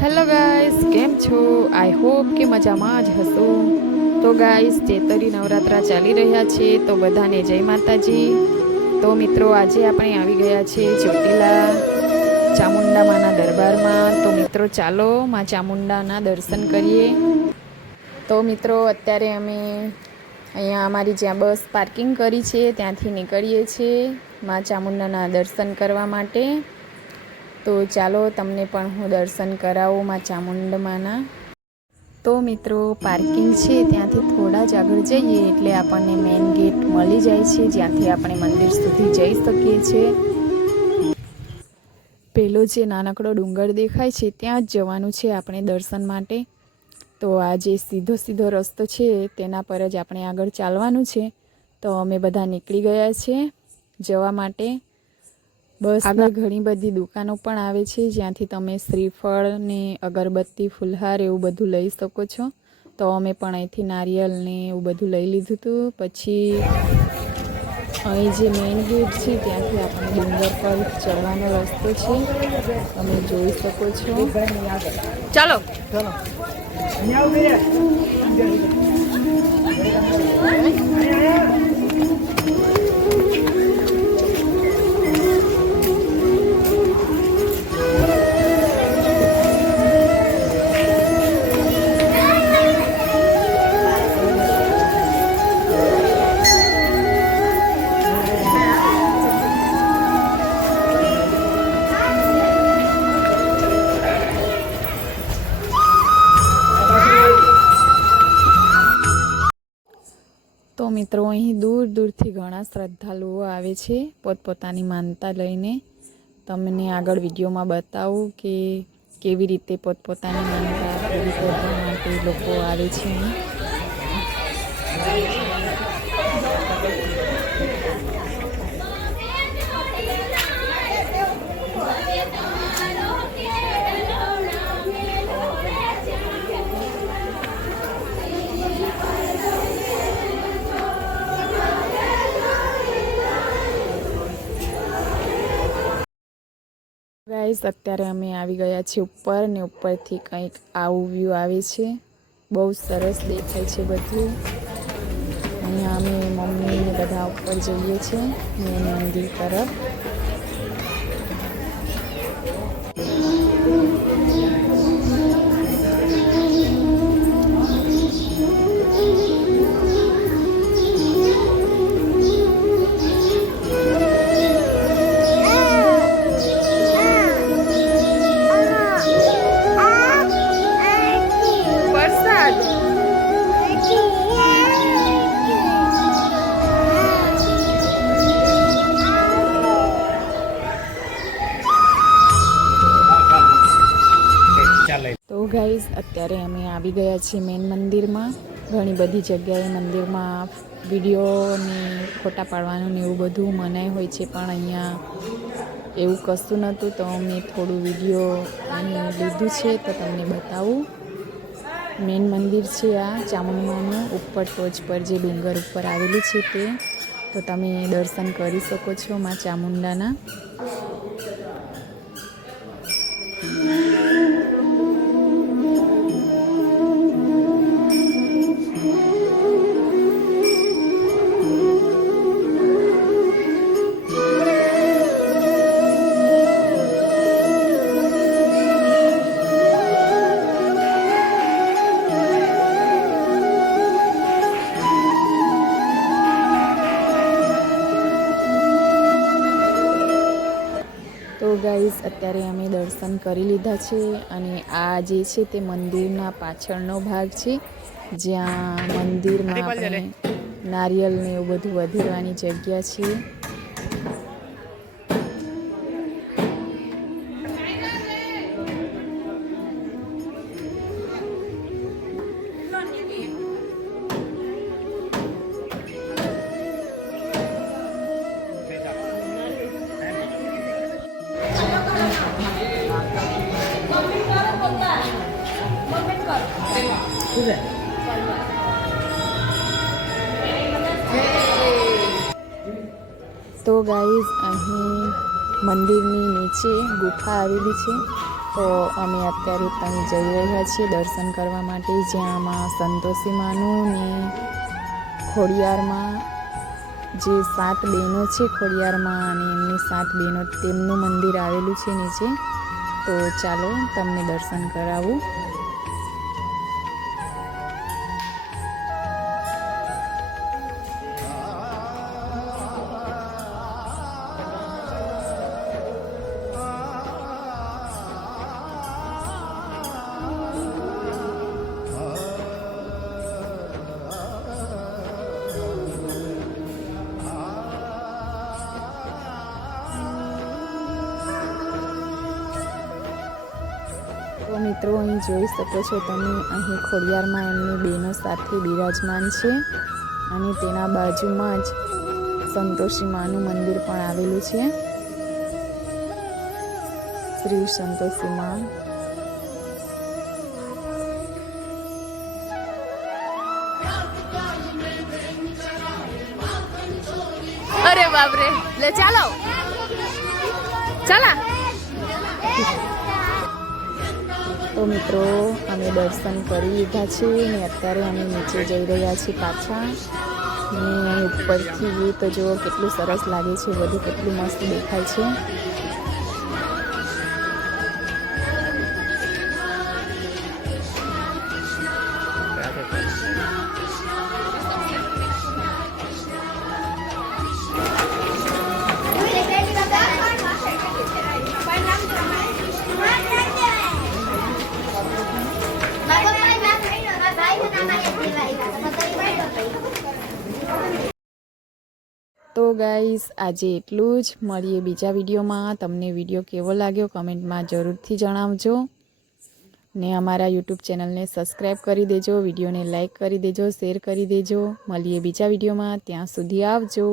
Hello guys, કેમ છો? I hope કે મજામાં જ હશો. તો ગાઈસ, ચૈતરી નવરાત્રા ચાલી રહ્યા છે, તો બધાને જય માતાજી. તો મિત્રો, આજે આપણે આવી ગયા છે ચોટીલા ચામુંડા માના દરબારમાં. તો મિત્રો, ચાલો માં ચામુંડાના દર્શન કરીએ. તો મિત્રો, અત્યારે અમે અહીંયા અમારી જ્યાં બસ પાર્કિંગ કરી છે ત્યાંથી નીકળીએ છીએ માં ચામુંડાના દર્શન કરવા માટે. તો ચાલો, તમને પણ હું દર્શન કરાવું માં ચામુંડમાના. તો મિત્રો, પાર્કિંગ છે ત્યાંથી થોડા જ આગળ જઈએ એટલે આપણને મેઇન ગેટ મળી જાય છે, જ્યાંથી આપણે મંદિર સુધી જઈ શકીએ છીએ. પેલો જે નાનકડો ડુંગર દેખાય છે ત્યાં જ જવાનું છે આપણે દર્શન માટે. તો આ જે સીધો રસ્તો છે તેના પર જ આપણે આગળ ચાલવાનું છે. તો અમે બધા નીકળી ગયા છીએ જવા માટે. બસ આગળ ઘણી બધી દુકાનો પણ આવે છે જ્યાંથી તમે શ્રીફળ ને અગરબત્તી, ફુલહાર એવું બધું લઈ શકો છો. તો અમે પણ અહીંથી નારિયેલ ને એવું બધું લઈ લીધું હતું. પછી અહીં જે મેઇન ગેટ છે ત્યાંથી આપણે ડુંગર પર ચડવાનો રસ્તો છે, તમે જોઈ શકો છો. ચાલો ચાલો. તો મિત્રો, અહીં દૂર દૂરથી ઘણા શ્રદ્ધાળુઓ આવે છે પોતપોતાની માનતા લઈને. તમને આગળ વિડીયોમાં બતાવું કે કેવી રીતે પોતપોતાની માનતા પૂરી કરવા માટે લોકો આવે છે. ગાઈસ, અત્યારે અમે આવી ગયા છીએ ઉપર ને ઉપરથી કંઈક આવું વ્યૂ આવે છે. બહુ સરસ દેખાય છે બધું. અહીંયા અમે મમ્મી ને બધા ઉપર જઈએ છીએ મેન મંદિર તરફ. તો ગાઈઝ, અત્યારે અમે આવી ગયા છીએ મેન મંદિરમાં. ઘણી બધી જગ્યાએ મંદિરમાં વિડીયો ને ફોટા પાડવાનું ને એવું બધું મનાઈ હોય છે, પણ અહીંયા એવું કશું નહોતું. તો મેં થોડું વિડીયો અહીં લીધું છે તો તમને બતાવું. મેન મંદિર છે આ ચામુંડાનું, ઉપર ટોચ પર જે ડુંગર ઉપર આવેલું છે તે. તો તમે દર્શન કરી શકો છો માં ચામુંડાના. તો ગાઈઝ, અત્યારે અમે દર્શન કરી લીધા છે અને આ જે છે તે મંદિરના પાછળનો ભાગ છે, જ્યાં મંદિરમાં આપણે નારિયેલ ને એવું બધું વધેરવાની જગ્યા છે. તો ગાઈઝ, અહીં મંદિરની નીચે ગુફા આવેલી છે તો અમે અત્યારે ત્યાં જઈ રહ્યા છીએ દર્શન કરવા માટે, જ્યાં માં સંતોષી માનું ને ખોડિયારમાં જે 7 બહેનો છે ખોડિયારમાં અને એમની 7 બહેનો તેમનું મંદિર આવેલું છે નીચે. તો ચાલો તમને દર્શન કરાવું. તો મિત્રો અહીં જોઈ શકો છો તમે, અહીં ખોડિયારમાં એમની બહેનો સાથે બિરાજમાન છે અને તેના બાજુમાં જ સંતોષી માનું મંદિર પણ આવેલું છે, શ્રી સંતોષી માં. અરે બાપરે, લે ચાલો ચાલા. તો મિત્રો અમે દર્શન કરી લીધા છે ને અત્યારે અમે નીચે જઈ રહ્યા છીએ પાછા. ને ઉપરથી વ્યૂ તો જુઓ કેટલું સરસ લાગે છે, બધું કેટલું મસ્ત દેખાય છે. તો ગાઈસ આજે એટલું જ. મળીએ બીજા વિડીયોમાં. તમને વિડીયો કેવો લાગ્યો કમેન્ટમાં જરૂરથી જણાવજો ને અમારા યુટ્યુબ ચેનલને સબસ્ક્રાઈબ કરી દેજો, વિડીયોને લાઈક કરી દેજો, શેર કરી દેજો. મળીએ બીજા વિડીયોમાં, ત્યાં સુધી આવજો.